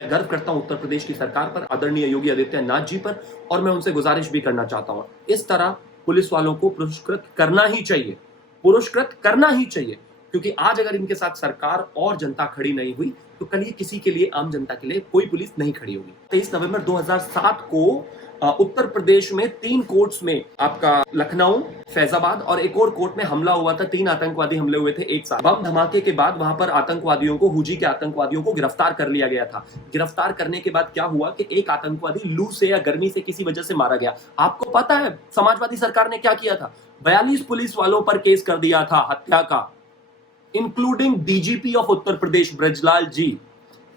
गर्व करता हूं उत्तर प्रदेश की सरकार पर, आदरणीय योगी आदित्यनाथ जी पर, और मैं उनसे गुजारिश भी करना चाहता हूं, इस तरह पुलिस वालों को पुरस्कृत करना ही चाहिए, पुरस्कृत करना ही चाहिए। क्योंकि आज अगर इनके साथ सरकार और जनता खड़ी नहीं हुई, तो कल ये किसी के लिए, आम जनता के लिए कोई पुलिस नहीं खड़ी होगी। 23 नवंबर 2007 को उत्तर प्रदेश में 3 कोर्ट्स में, आपका लखनऊ, फैजाबाद और एक और कोर्ट में हमला हुआ था। 3 आतंकवादी हमले हुए थे एक साथ। बम धमाके के बाद वहां पर आतंकवादियों को, हुजी के आतंकवादियों को गिरफ्तार कर लिया गया था। गिरफ्तार करने के बाद क्या हुआ कि एक आतंकवादी लू से या गर्मी से किसी वजह से मारा गया। आपको पता है समाजवादी सरकार ने क्या किया था? 42 पुलिस वालों पर केस कर दिया था हत्या का, including DGP of Uttar Pradesh Brajlal जी।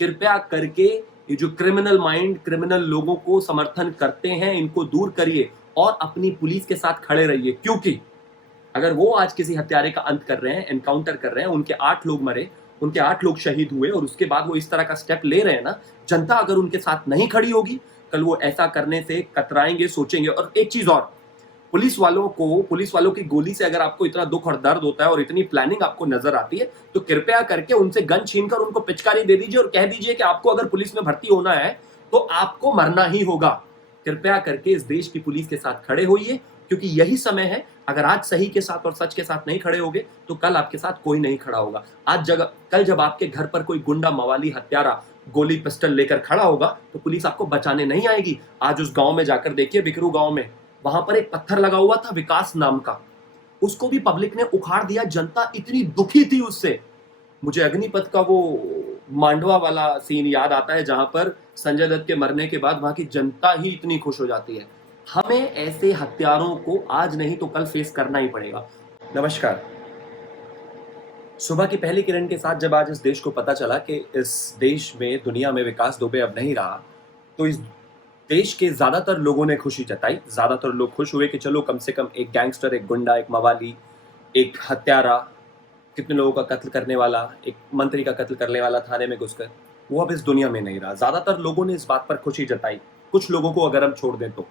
कृपया करके ये जो क्रिमिनल माइंड, क्रिमिनल लोगों को समर्थन करते हैं, इनको दूर करिए और अपनी पुलिस के साथ खड़े रहिए। क्योंकि अगर वो आज किसी हत्यारे का अंत कर रहे हैं, एनकाउंटर कर रहे हैं, उनके 8 लोग मरे, उनके 8 लोग शहीद हुए, और उसके बाद वो इस तरह का स्टेप ले रहे हैं ना, जनता अगर उनके साथ नहीं खड़ी होगी, कल वो ऐसा करने से कतराएंगे, सोचेंगे। और एक चीज और, पुलिस वालों की गोली से अगर आपको इतना दुख और दर्द होता है और इतनी प्लानिंग आपको नजर आती है, तो कृपया करके उनसे गन छीनकर उनको पिचकारी दे दीजिए और कह दीजिए कि आपको अगर पुलिस में भर्ती होना है तो आपको मरना ही होगा। कृपया करके इस देश की पुलिस के साथ खड़े होइए, क्योंकि यही समय है। अगर आज सही के साथ और सच के साथ नहीं खड़े होगे, तो कल आपके साथ कोई नहीं खड़ा होगा। कल जब आपके घर पर कोई गुंडा, मवाली, हत्यारा गोली पिस्टल लेकर खड़ा होगा, तो पुलिस आपको बचाने नहीं आएगी। आज उस गांव में जाकर देखिए, बिकरू गांव में, वहां पर एक पत्थर लगा हुआ था विकास नाम का, उसको भी पब्लिक ने उखाड़ दिया। जनता इतनी दुखी थी उससे। मुझे अग्निपथ का वो मांडवा वाला सीन याद आता है, जहां पर संजय दत्त के मरने के बाद वहां की जनता ही इतनी खुश हो जाती है। हमें ऐसे हत्यारों को आज नहीं तो कल फेस करना ही पड़ेगा। नमस्कार। सुबह की पहली किरण के साथ जब आज इस देश को पता चला कि इस देश में, दुनिया में विकास दुबे अब नहीं रहा, तो इस देश के ज्यादातर लोगों ने खुशी जताई। ज्यादातर लोग खुश हुए कि चलो कम से कम एक गैंगस्टर, एक गुंडा, एक मवाली, एक हत्यारा, कितने लोगों का कत्ल करने वाला, एक मंत्री का कत्ल करने वाला थाने में घुसकर, वो अब इस दुनिया में नहीं रहा। ज्यादातर लोगों ने इस बात पर खुशी जताई। कुछ लोगों को अगर हम छोड़ दें तो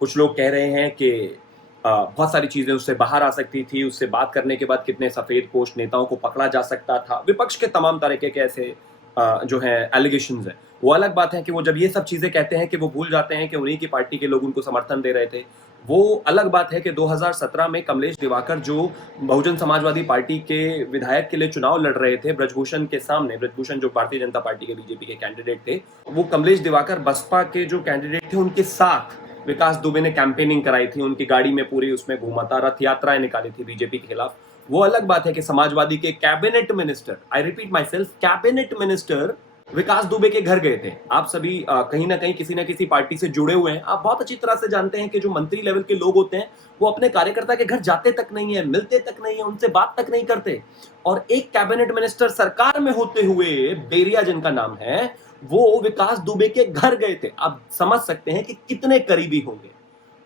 कुछ लोग कह रहे हैं कि बहुत सारी चीजें उससे बाहर आ सकती थी, उससे बात करने के बाद कितने सफेद पोस्ट नेताओं को पकड़ा जा सकता था। विपक्ष के तमाम तरीके के ऐसे जो है एलिगेशंस है। वो अलग बात है कि वो जब ये सब चीजें कहते हैं कि वो भूल जाते हैं कि उन्हीं की पार्टी के लोग उनको समर्थन दे रहे थे। वो अलग बात है कि 2017 में कमलेश दिवाकर, जो बहुजन समाजवादी पार्टी के विधायक के लिए चुनाव लड़ रहे थे ब्रजभूषण के सामने, ब्रजभूषण जो भारतीय जनता पार्टी के, बीजेपी के कैंडिडेट थे, वो कमलेश दिवाकर बसपा के जो कैंडिडेट थे उनके साथ विकास दुबे ने कैंपेनिंग कराई थी, उनकी गाड़ी में पूरी उसमें घूमा था, रथ यात्राएं निकाली थी बीजेपी के खिलाफ। वो अलग बात है कि समाजवादी के cabinet minister, I repeat myself, cabinet minister Vikas Dubey के घर गए थे। आप सभी कहीं ना कहीं किसी ना किसी पार्टी से जुड़े हुए हैं। आप बहुत अच्छी तरह से जानते हैं कि जो मंत्री लेवल के लोग होते हैं, वो अपने कार्यकर्ता के घर जाते तक नहीं है, मिलते तक नहीं है, उनसे बात तक नहीं करते। और एक कैबिनेट मिनिस्टर सरकार में होते हुए, बेरिया जिनका नाम है, वो विकास दुबे के घर गए थे। आप समझ सकते हैं कि कितने करीबी होंगे।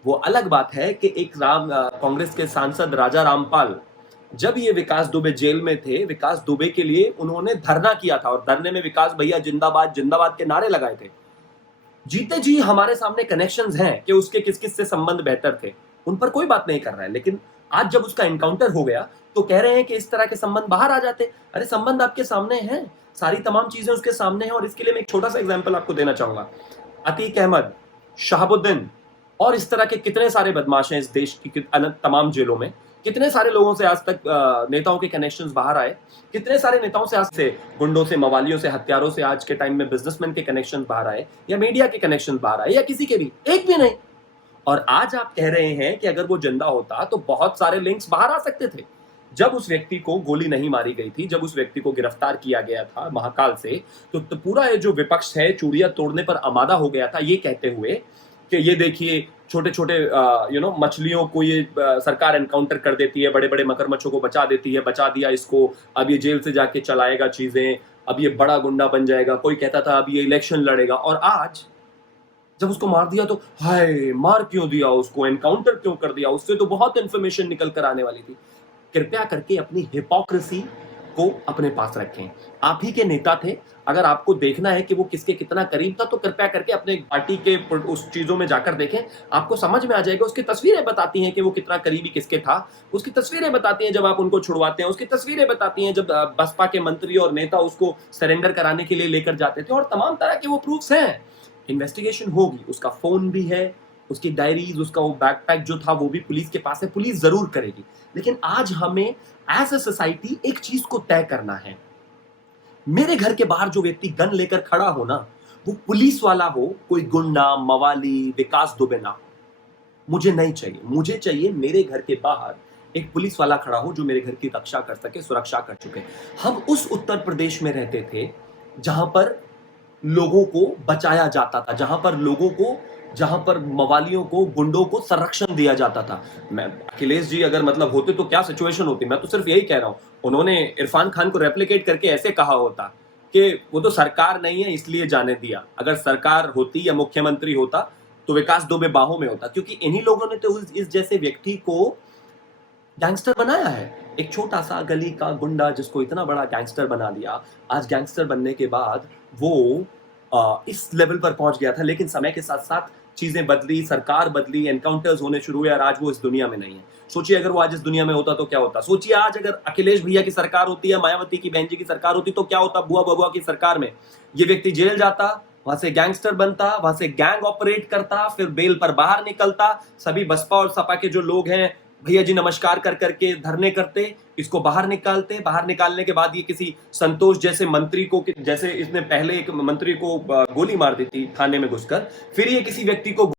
वो अलग बात है कि एक कांग्रेस के सांसद राजा रामपाल, जब ये विकास दुबे जेल में थे, विकास दुबे के लिए उन्होंने धरना किया था, और धरने में विकास भैया जिंदाबाद जिंदाबाद के नारे लगाए थे। जीते जी हमारे सामने कनेक्शंस हैं कि उसके किस किस से संबंध बेहतर थे, उन पर कोई बात नहीं कर रहा है। लेकिन आज जब उसका एनकाउंटर हो गया, तो कह रहे हैं कि इस तरह के संबंध बाहर आ जाते। अरे संबंध आपके सामने हैं, सारी तमाम चीजें उसके सामने हैं। और इसके लिए मैं एक छोटा सा एग्जाम्पल आपको देना चाहूंगा। अतीक अहमद, शहाबुद्दीन और इस तरह के कितने सारे बदमाश हैं इस देश की तमाम जेलों में। कितने सारे लोगों से आज तक नेताओं के कनेक्शंस बाहर आए, कितने सारे नेताओं से, आज से गुंडों से, मवालियों से, हत्यारों से आज के टाइम में बिजनेसमैन के कनेक्शंस बाहर आए, या मीडिया के कनेक्शंस बाहर आए, या किसी के भी, एक भी नहीं। और आज आप कह रहे हैं कि अगर वो जिंदा होता तो बहुत सारे लिंक्स बाहर आ सकते थे। जब उस व्यक्ति को गोली नहीं मारी गई थी, जब उस व्यक्ति को गिरफ्तार किया गया था महाकाल से, तो पूरा ये जो विपक्ष है चूड़ियां तोड़ने पर आमादा हो गया था, ये कहते हुए कि ये देखिए छोटे छोटे मछलियों को ये सरकार एनकाउंटर कर देती है, बड़े बड़े मगरमच्छों को बचा देती है, बचा दिया इसको, अब ये जेल से जाके चलाएगा चीजें, अब ये बड़ा गुंडा बन जाएगा। कोई कहता था अब ये इलेक्शन लड़ेगा, और आज जब उसको मार दिया तो हाय, मार क्यों दिया उसको, एनकाउंटर क्यों कर दिया, उससे तो बहुत इंफॉर्मेशन निकल कर आने वाली थी। कृपया करके अपनी हिपोक्रेसी को अपने पास रखें। आप ही के नेता थे, अगर आपको देखना है कि वो किसके कितना करीब था तो कृपया करके अपने पार्टी के उस चीज़ों में जाकर देखें, आपको समझ में आ जाएगा। उसकी तस्वीरें बताती हैं कि वो कितना करीबी किसके था, उसकी तस्वीरें बताती हैं जब आप उनको छुड़वाते हैं, उसकी तस्वीरें बताती हैं जब बसपा के मंत्री और नेता उसको सरेंडर कराने के लिए लेकर जाते थे, और तमाम तरह के वो प्रूफ्स हैं। इन्वेस्टिगेशन होगी, उसका फ़ोन भी है, उसकी डायरीज, उसका वो बैकपैक जो था वो भी पुलिस के पास है, पुलिस ज़रूर करेगी। लेकिन आज हमें एज अ सोसाइटी एक चीज़ को तय करना है। मेरे घर के बाहर जो व्यक्ति गन लेकर खड़ा हो ना, वो पुलिस वाला हो, कोई गुंडा, मवाली, विकास दुबे ना हो, मुझे नहीं चाहिए। मुझे चाहिए मेरे घर के बाहर एक पुलिस वाला खड़ा हो जो मेरे घर की रक्षा कर सके, सुरक्षा कर चुके। हम उस उत्तर प्रदेश में रहते थे जहां पर लोगों को बचाया जाता था, जहां पर मवालियों को, गुंडों को संरक्षण दिया जाता था। मैं अखिलेश जी अगर मतलब होते तो क्या सिचुएशन होती, मैं तो सिर्फ यही कह रहा हूं। उन्होंने इरफान खान को रेप्लिकेट करके ऐसे कहा होता कि वो तो सरकार नहीं है इसलिए जाने दिया, अगर सरकार होती या मुख्यमंत्री होता तो विकास दुबे बाहों में होता। क्योंकि इन्हीं लोगों ने तो इस जैसे व्यक्ति को गैंगस्टर बनाया है। एक छोटा सा गली का गुंडा जिसको इतना बड़ा गैंगस्टर बना दिया, आज गैंगस्टर बनने के बाद वो इस लेवल पर पहुंच गया था। लेकिन समय के साथ साथ चीजें बदली, सरकार बदली, एनकाउंटर्स होने शुरू हुए और आज वो इस दुनिया में नहीं है। सोचिए अगर वो आज इस दुनिया में होता तो क्या होता। सोचिए आज अगर अखिलेश भैया की सरकार होती या मायावती की बहन जी की सरकार होती तो क्या होता। बुआ बबुआ की सरकार में ये व्यक्ति जेल जाता, वहां से गैंगस्टर बनता, वहां से गैंग ऑपरेट करता, फिर बेल पर बाहर निकलता, सभी बसपा और सपा के जो लोग हैं भैया जी नमस्कार कर करके धरने करते, इसको बाहर निकालते। बाहर निकालने के बाद ये किसी संतोष जैसे मंत्री को, जैसे इसने पहले एक मंत्री को गोली मार दी थी थाने में घुसकर, फिर ये किसी व्यक्ति को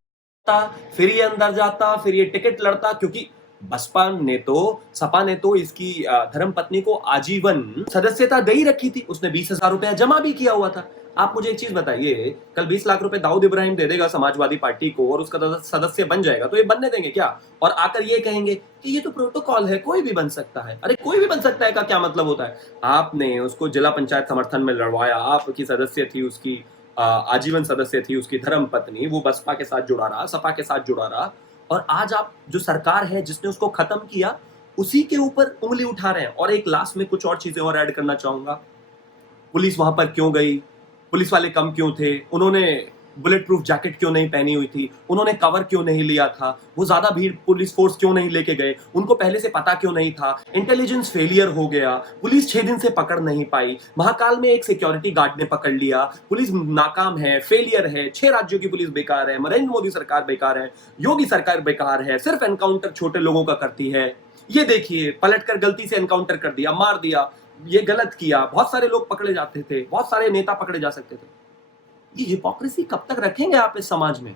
फिर ये अंदर जाता, फिर ये टिकट लड़ता। क्योंकि बसपा ने तो, सपा ने तो इसकी धर्मपत्नी को आजीवन सदस्यता दे ही रखी थी, उसने 20,000 रुपया जमा भी किया हुआ था। आप मुझे एक चीज बताइए, कल 20 लाख रुपए दाऊद इब्राहिम दे देगा समाजवादी पार्टी को और उसका सदस्य बन जाएगा तो ये बनने देंगे क्या? और आकर ये कहेंगे कि ये तो प्रोटोकॉल है, कोई भी बन सकता है। अरे कोई भी बन सकता है का क्या मतलब होता है? आपने उसको जिला पंचायत समर्थन में लड़वाया, आपकी सदस्य थी, उसकी आजीवन सदस्य थी उसकी धर्मपत्नी, वो बसपा के साथ जुड़ा रहा, सपा के साथ जुड़ा रहा, और आज आप जो सरकार है जिसने उसको खत्म किया उसी के ऊपर उंगली उठा रहे हैं। और एक लास्ट में कुछ और चीजें और ऐड करना चाहूंगा। पुलिस वहां पर क्यों गई, पुलिस वाले कम क्यों थे, उन्होंने बुलेट प्रूफ जैकेट क्यों नहीं पहनी हुई थी, उन्होंने कवर क्यों नहीं लिया था, वो ज्यादा भीड़ पुलिस फोर्स क्यों नहीं लेके गए, उनको पहले से पता क्यों नहीं था, इंटेलिजेंस फेलियर हो गया, पुलिस 6 दिन से पकड़ नहीं पाई, महाकाल में एक सिक्योरिटी गार्ड ने पकड़ लिया, पुलिस नाकाम है, फेलियर है, 6 राज्यों की पुलिस बेकार है, नरेंद्र मोदी सरकार बेकार है, योगी सरकार बेकार है, सिर्फ एनकाउंटर छोटे लोगों का करती है। ये देखिए पलटकर गलती से एनकाउंटर कर दिया, मार दिया, ये गलत किया, बहुत सारे लोग पकड़े जाते थे, बहुत सारे नेता पकड़े जा सकते थे। ये हिपोक्रेसी कब तक रखेंगे आप इस समाज में?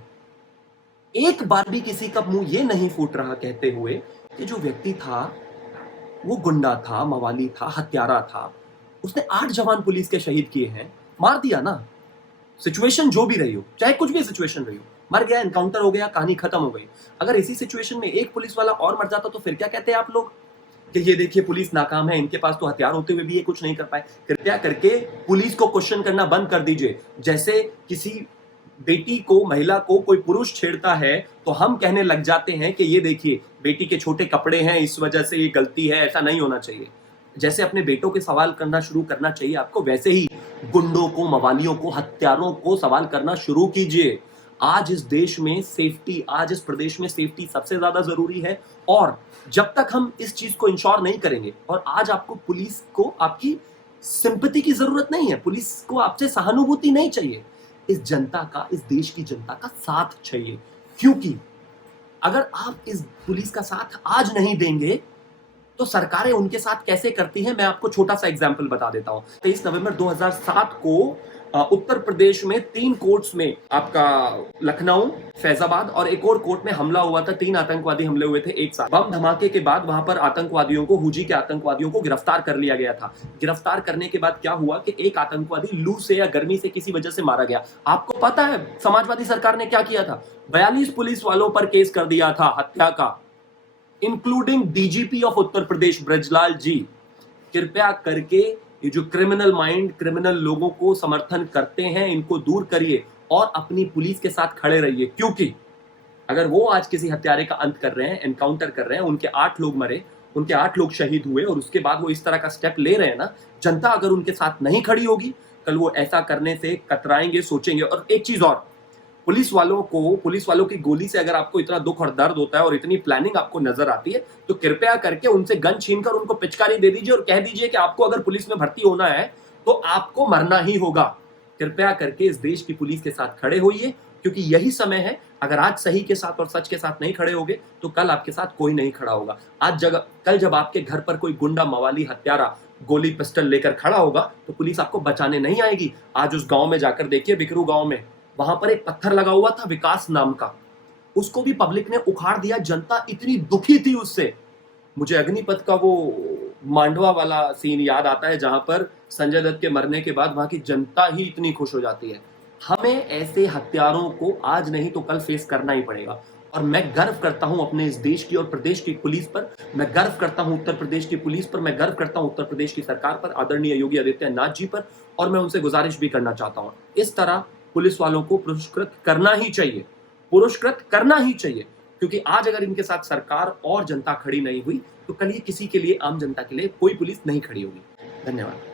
एक बार भी किसी का मुंह ये नहीं फूट रहा कहते हुए कि जो व्यक्ति था वो गुंडा था, मवाली था, हत्यारा था, उसने 8 जवान पुलिस के शहीद किए हैं, मार दिया ना। सिचुएशन जो भी रही हो, चाहे कुछ भी सिचुएशन रही हो, मर गया, एनकाउंटर हो गया, कहानी खत्म हो गई। अगर इसी सिचुएशन में एक पुलिस वाला और मर जाता तो फिर क्या कहते हैं आप लोग कि ये देखिए पुलिस नाकाम है, इनके पास तो हथियार होते हुए भी ये कुछ नहीं कर पाए। कृपया करके पुलिस को क्वेश्चन करना बंद कर दीजिए। जैसे किसी बेटी को, महिला को कोई पुरुष छेड़ता है तो हम कहने लग जाते हैं कि ये देखिए बेटी के छोटे कपड़े हैं इस वजह से ये गलती है, ऐसा नहीं होना चाहिए। जैसे अपने बेटों के सवाल करना शुरू करना चाहिए आपको, वैसे ही गुंडों को, मवालियों को, हत्यारों को सवाल करना शुरू कीजिए। आज इस देश में सेफ्टी, आज इस प्रदेश में सेफ्टी सबसे ज्यादा जरूरी है। और जब तक हम इस चीज को इंश्योर नहीं करेंगे, और आज आपको पुलिस को आपकी सिंपैथी की जरूरत नहीं है, पुलिस को आपसे सहानुभूति नहीं चाहिए, इस जनता का, इस देश की जनता का साथ चाहिए। क्योंकि अगर आप इस पुलिस का साथ आज नहीं देंगे तो सरकारें उनके साथ कैसे करती हैं, मैं आपको छोटा सा एग्जांपल बता देता हूं। 23 नवंबर 2007 को उत्तर प्रदेश में 3 कोर्ट्स में, आपका लखनऊ, फैजाबाद और एक और कोर्ट में हमला हुआ था। 3 आतंकवादी हमले हुए थे एक साथ। बम धमाके के बाद वहां पर आतंकवादियों को, हुजी के आतंकवादियों को गिरफ्तार कर लिया गया था। गिरफ्तार करने के बाद क्या हुआ कि एक आतंकवादी लू से या गर्मी से किसी वजह से मारा गया। आपको पता है समाजवादी सरकार ने क्या किया था? 42 पुलिस वालों पर केस कर दिया था हत्या का, including DGP of Uttar Pradesh Brajlal जी। कृपया करके ये जो क्रिमिनल माइंड, क्रिमिनल लोगों को समर्थन करते हैं, इनको दूर करिए और अपनी पुलिस के साथ खड़े रहिए। क्योंकि अगर वो आज किसी हत्यारे का अंत कर रहे हैं, एनकाउंटर कर रहे हैं, उनके 8 लोग मरे, उनके 8 लोग शहीद हुए और उसके बाद वो इस तरह का स्टेप ले रहे हैं ना, जनता अगर उनके साथ नहीं खड़ी होगी, कल वो ऐसा करने से कतराएंगे, सोचेंगे। और एक चीज और, पुलिस वालों की गोली से अगर आपको इतना दुख और दर्द होता है और इतनी प्लानिंग आपको नजर आती है, तो कृपया करके उनसे गन छीनकर उनको पिचकारी दे दीजिए और कह दीजिए कि आपको अगर पुलिस में भर्ती होना है तो आपको मरना ही होगा। कृपया करके इस देश की पुलिस के साथ खड़े होइए, क्योंकि यही समय है। अगर आज सही के साथ और सच के साथ नहीं खड़े होगे तो कल आपके साथ कोई नहीं खड़ा होगा। कल जब आपके घर पर कोई गुंडा, मवाली, हत्यारा गोली पिस्टल लेकर खड़ा होगा तो पुलिस आपको बचाने नहीं आएगी। आज उस गांव में जाकर देखिए, बिकरू गांव में, वहां पर एक पत्थर लगा हुआ था विकास नाम का, उसको भी पब्लिक ने उखाड़ दिया। जनता इतनी दुखी थी उससे। मुझे अग्निपथ का वो मांडवा वाला सीन याद आता है, जहां पर संजय दत्त के मरने के बाद वहां की जनता ही इतनी खुश हो जाती है। हमें ऐसे हत्यारों को आज नहीं तो कल फेस करना ही पड़ेगा। और मैं गर्व करता हूं अपने इस देश की और प्रदेश की पुलिस पर। मैं गर्व करता हूं उत्तर प्रदेश की पुलिस पर। मैं गर्व करता हूं उत्तर प्रदेश की सरकार पर, आदरणीय योगी आदित्यनाथ जी पर। और मैं उनसे गुजारिश भी करना चाहता हूं, इस तरह पुलिस वालों को पुरस्कृत करना ही चाहिए, पुरस्कृत करना ही चाहिए। क्योंकि आज अगर इनके साथ सरकार और जनता खड़ी नहीं हुई तो कल ये किसी के लिए, आम जनता के लिए कोई पुलिस नहीं खड़ी होगी। धन्यवाद।